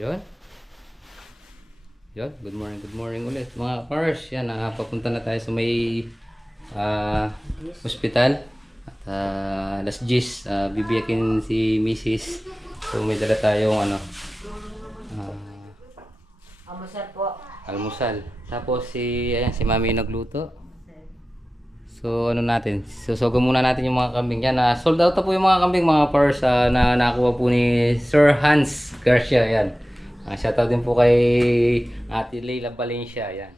Yun. Yun. Good morning ulit. Mga cars, yan. Papunta na tayo sa may hospital. At alas 10, bibiyakin si Mrs. So may dala tayong ah, Almusal po. almusal. Tapos ayan, si Mami yung nagluto. So natin, susugo muna natin yung mga kambing yan. Sold out na po yung mga kambing, mga pars na nakuha po ni Sir Hans Garcia. Yan. Shoutout din po kay Ate Leila Valencia. Yan.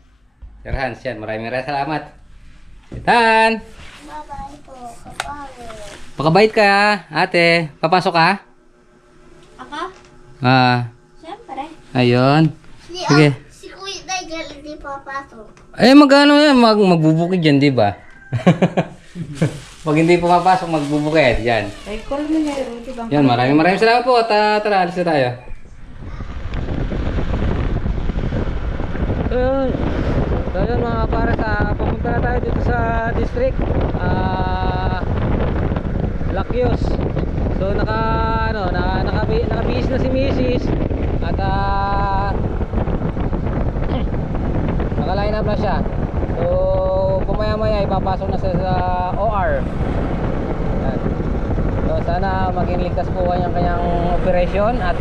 Sir Hans, yan. Maraming salamat. Tan! Bye-bye po. Kapawe. Pakabait ka, ate. Papasok ka? Ako? Siyempre. Ayun. Sige. Si Kuya Daigal hindi papasok. Magano yan? Magbubukid yan, di ba? Pag hindi pumapasok, magbubukid. Yan. Ay, call mo niya yun. Diba? Yan, maraming salamat po. At tara, alis na tayo. So yun mga para papunta na tayo dito sa district Lakyos. So nakabihis na si Mrs. At naka-line up na siya. So pumaya-maya ipapasok na siya sa OR. Yan. So sana maging ligtas po kanyang operasyon at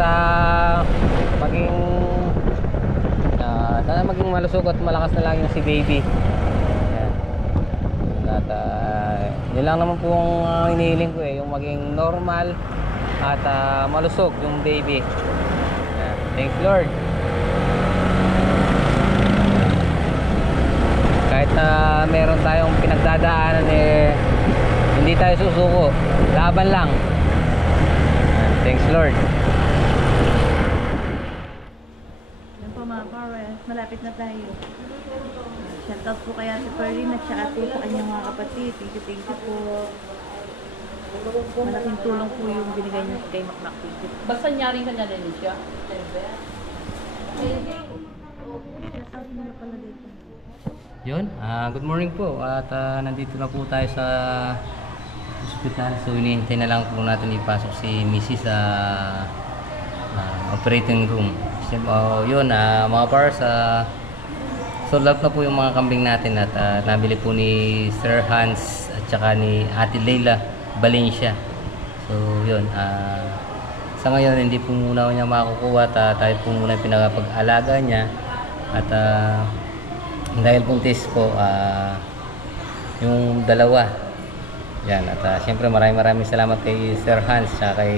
sana maging malusog at malakas na lang yung si baby. Ayan. At yun lang naman po ang hinihiling ko yung maging normal at malusog yung baby. Ayan. Thanks Lord. Kahit meron tayong pinagdadaanan hindi tayo susuko. Laban lang. Ayan. Thanks Lord. Malapit na tayo. Shoutout po kaya si Perlin at saka po sa kanyang mga kapatid. Thank you po. Malaking tulong po yung binigay niyo kay Macmac. Thank you. Basta nyaring ka na rin siya. Shoutout mo na pala dito. Yun, good morning po at nandito na po tayo sa hospital. So hinihintay na lang po natin ipasok si Mrs. sa operating room. Yun, mga pars, sold out na po yung mga kambing natin at nabili po ni Sir Hans at saka ni Ate Leila Valencia. So yun, sa ngayon hindi po muna niya makukuha at tayo po muna yung pinagpag-alaga niya at dahil buntis po yung dalawa yan at syempre maraming salamat kay Sir Hans at kay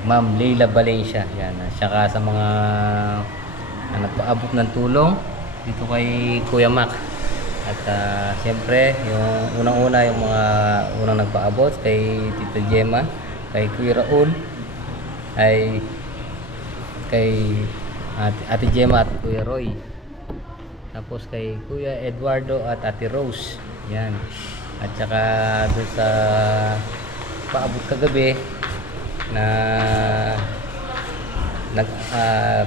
Ma'am Leila Valencia yan, saka sa mga nagpaabot ng tulong dito kay Kuya Mac at siyempre yung unang-una yung mga unang nagpaabot kay Tito Gemma, kay Kuya Raul, ay kay Ate Gemma at Kuya Roy, tapos kay Kuya Eduardo at Ate Rose yan, at saka doon sa paabot kagabi na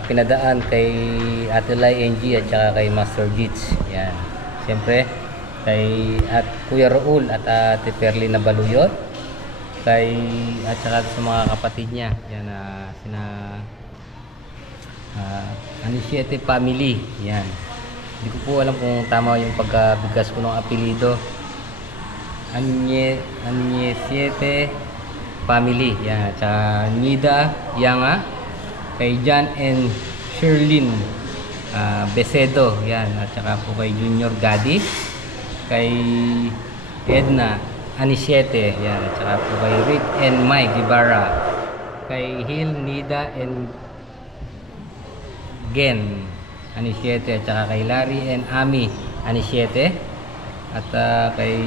pinadaan kay Ate Lai NG at saka kay Master Jits yan, siyempre kay Kuya Raul at Ate Perli na Baluyot at saka sa mga kapatid niya yan, sina Anisiete family yan, hindi ko po alam kung tama yung pagkabigkas ko ng apelido. Anisiete family yan, at Nida Yanga, kay John and Sherlyn Besedo yan, at saka po kay Junior Gadi, kay Edna Anisiete yan, at saka po kay Rick and Mike Ibarra, kay Hill Nida and Gen Anisiete, at saka kay Larry and Ami Anisiete, at kay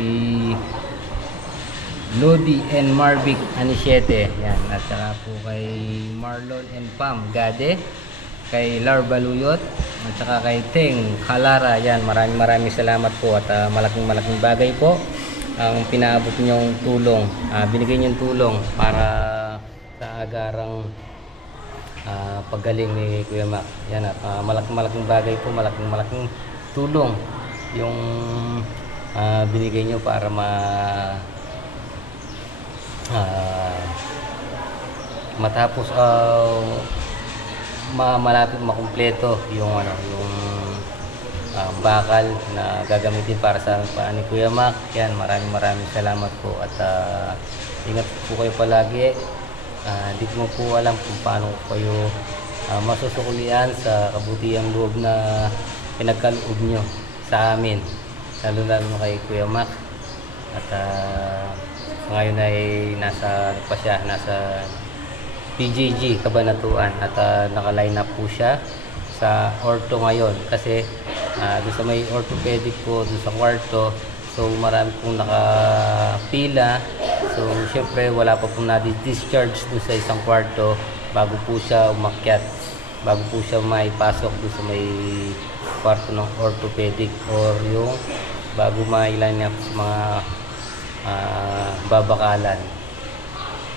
Lodi and Marvic Anisiete yan, at saka po kay Marlon and Pam Gade, kay Lar Baluyot, at saka kay Teng Kalara yan. Maraming salamat po at malaking bagay po ang pinaabot niyong tulong, binigay niyong tulong para sa agarang paggaling ni Kuya Mac yan, at malaking bagay po, malaking tulong yung binigay niyo para matapos malapit makumpleto yung yung bakal na gagamitin para sa paa ni Kuya Mac. Yan, maraming salamat po at ingat po kayo palagi. Di ko po alam kung paano kayo masusukulian sa kabutihang loob na pinagkaloob nyo sa amin, lalo na kay Kuya Mac. At ngayon ay nasa PJG Cabanatuan at naka-line up po siya sa ortho ngayon kasi doon sa may orthopedic po doon sa kwarto, so marami pong nakapila. So syempre wala pa pong na-discharge doon sa isang kwarto bago po siya umakyat, bago po siya may pasok doon sa may kwarto ng orthopedic or yung bago mailan niya sa mga babakalan.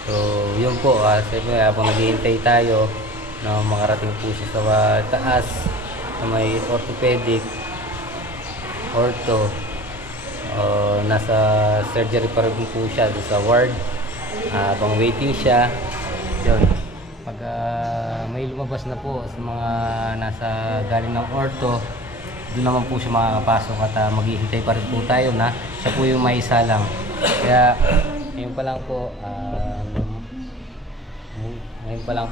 So yun po, siyempre habang naghihintay tayo na makarating po siya sa taas na may orthopedic, ortho, nasa surgery pa rin po siya doon sa ward, habang waiting siya. Yun, pag may lumabas na po sa mga nasa galing ng ortho, doon naman po siya makakapasok at maghihintay pa rin po tayo na siya po yung may isa lang. Kaya ngayon pa lang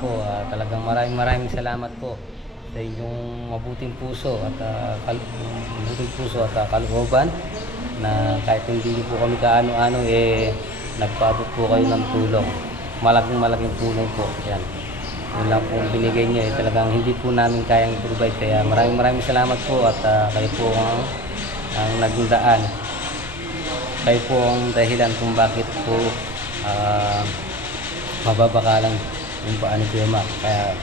po, talagang maraming salamat po sa inyong mabuting puso at kalooban na kahit hindi po kami kaano-ano nagpaabot po kayo ng tulong. Malaking tulong po. Yan. Yun lang po binigay niyo, talagang hindi po namin kayang i-provide. Kaya maraming salamat po at kayo po ang naging daan. Kayo po ang dahilan kung bakit po mababakalang yung paa ni Kuya Mac. Kaya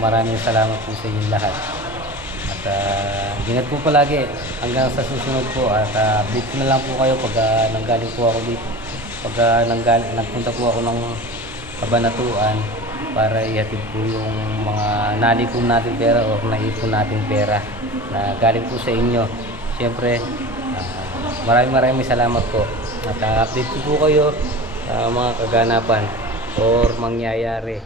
maraming salamat po sa inyo lahat. At ingat po palagi hanggang sa susunod po. At update ko na lang po kayo pag nanggaling po ako dito. Pag nagpunta po ako ng Cabanatuan para ihatid po yung mga nalikong natin pera o naipon natin pera na galing po sa inyo. Siyempre, maraming salamat po. At update ko po kayo sa mga kaganapan or mangyayari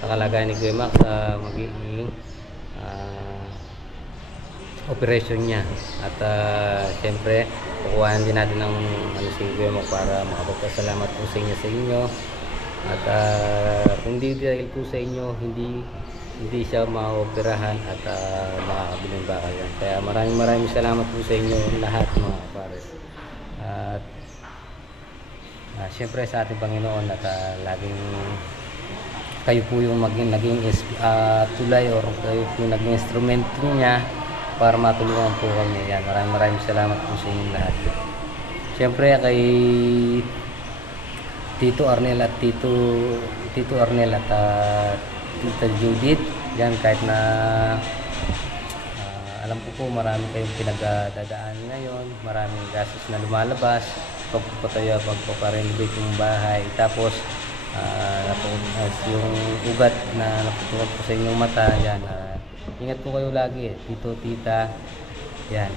sa kalagayan ni Kuya Mac sa magiging operation niya. At siyempre kukuhaan din natin ng si Kuya Mac para makapagpasalamat po sa inyo. At kung di dahil po sa inyo hindi siya maoperahan at makakabiling bakal yan. Kaya maraming salamat po sa inyo lahat mga kapares. At siyempre sa ating Panginoon at laging kayo po yung naging tulay or kayo po yung naging instrumento niya para matulungan po kami. Yan, maraming salamat po sa inyo lahat. Siyempre kay Tito Arnel at Tito Arnel at Tita Judith, yan, kahit na alam ko po marami kayong pinagdadaan ngayon, maraming gastos na lumalabas pagpapatayo, pagpaparenovate yung bahay, tapos yung ugat na naputukan po sa inyong mata, yan, ingat po kayo lagi, Tito, Tita, yan,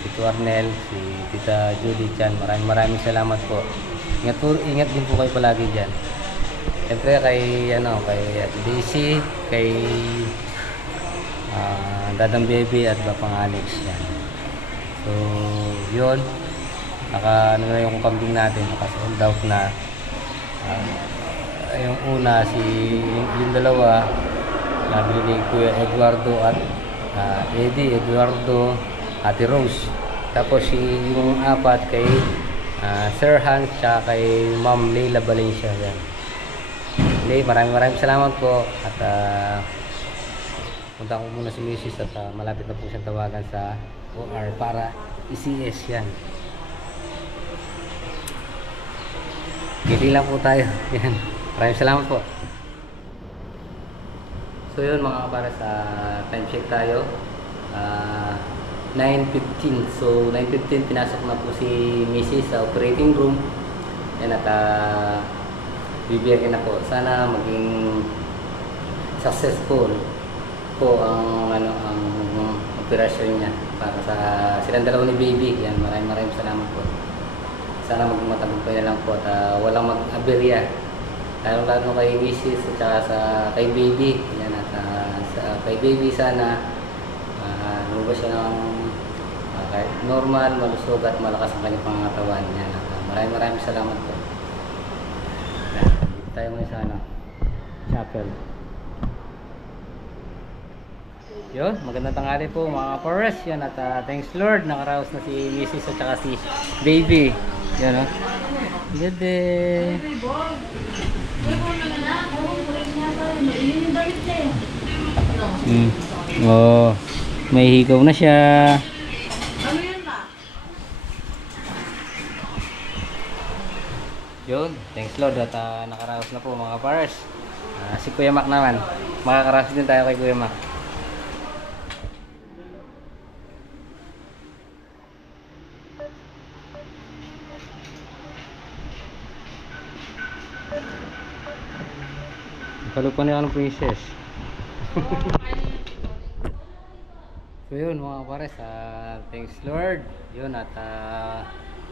Tito Arnel, si Tita Judith, yan, maraming salamat po. Ingat din po kayo palagi dyan. Siyempre kay Daisy, kay Dadang Baby at Bapang Alex, yan. So yun, na yung kambing natin, naka-sold out na. Yung una, yung dalawa nabili ni Kuya Eduardo at Eddie, Eduardo, Ate Rose. Tapos yung apat kay Sir Hans tsaka kay Ma'am Leila Valencia, yan. Maraming salamat po. At punta ko muna si Mrs. at malapit na po siyang tawagan sa OR para ECS, yan. Gili lang po tayo. Yan. Maraming salamat po. So yun mga kapara, sa time check tayo. 9:15. So 9:15 pinasok na po si Mrs. sa operating room. Yan, at bibiyakin na po. Sana maging successful po ang operasyon niya para sa silang dalawa ni baby. Yan, maraming salamat po. Sana maging matagumpay na lang po at walang mag-aberya lalo kay Mrs. at saka kay Baby. Yan, at kay Baby sana lumabas siya ng kahit normal, malusog at malakas ang kanyang pangangatawan. Yan, at maraming salamat po. Yan, dito tayo ngayon sa chapel. Yun, magandang tanghali po mga Pares. Yan, at thanks Lord, nakaraos na si Mrs. at saka si Baby. Yan, oh. Good day. Oh, may higaw na siya. Yun, thanks Lord at nakaraos na po mga Pares. Si Kuya Mac naman, makakaraos din tayo kay Kuya Mac. Kalupan niya ng princess. So yun mga Pares, thanks Lord. Yun, at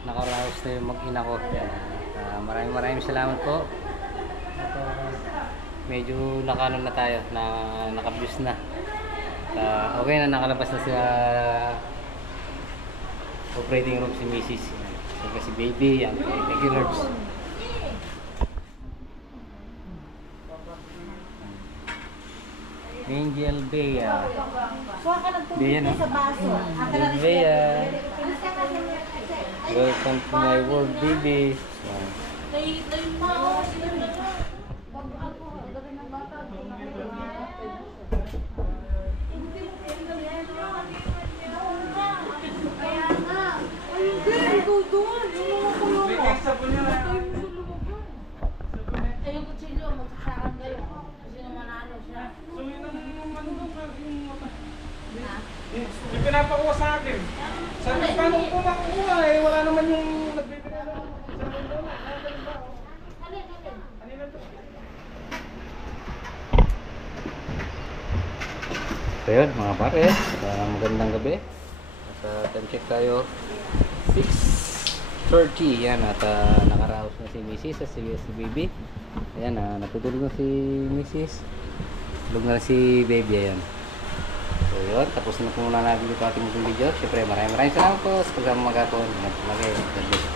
nakaraos na yung mag-ina ko. Yan. Maraming salamat po. At, medyo nakanon na tayo, naka-views na. Okay na, nakalabas na sa operating room si Mrs. So, si Baby. Yan. Thank you Lord. Angel Bea. Bea, no? Angel Bea. Welcome to my world, baby. Ayun ko sila, magsasakan kayo. Kasi naman ano siya. Yung pinapakuha sa akin. Sabi ko, paano ko makukuha eh? Wala naman yung nagbibigay na. So yun mga Pares, magandang gabi. At time check tayo 6:30. Yan, at nakaraos na si Mrs. at si Baby. Ayan, natutulog na si Mrs. Tulog na si Baby. Ayan. So yun, tapos na po muna natin dito ating video. Siyempre maraming salamat po sa pagsama magkakon. Lagi.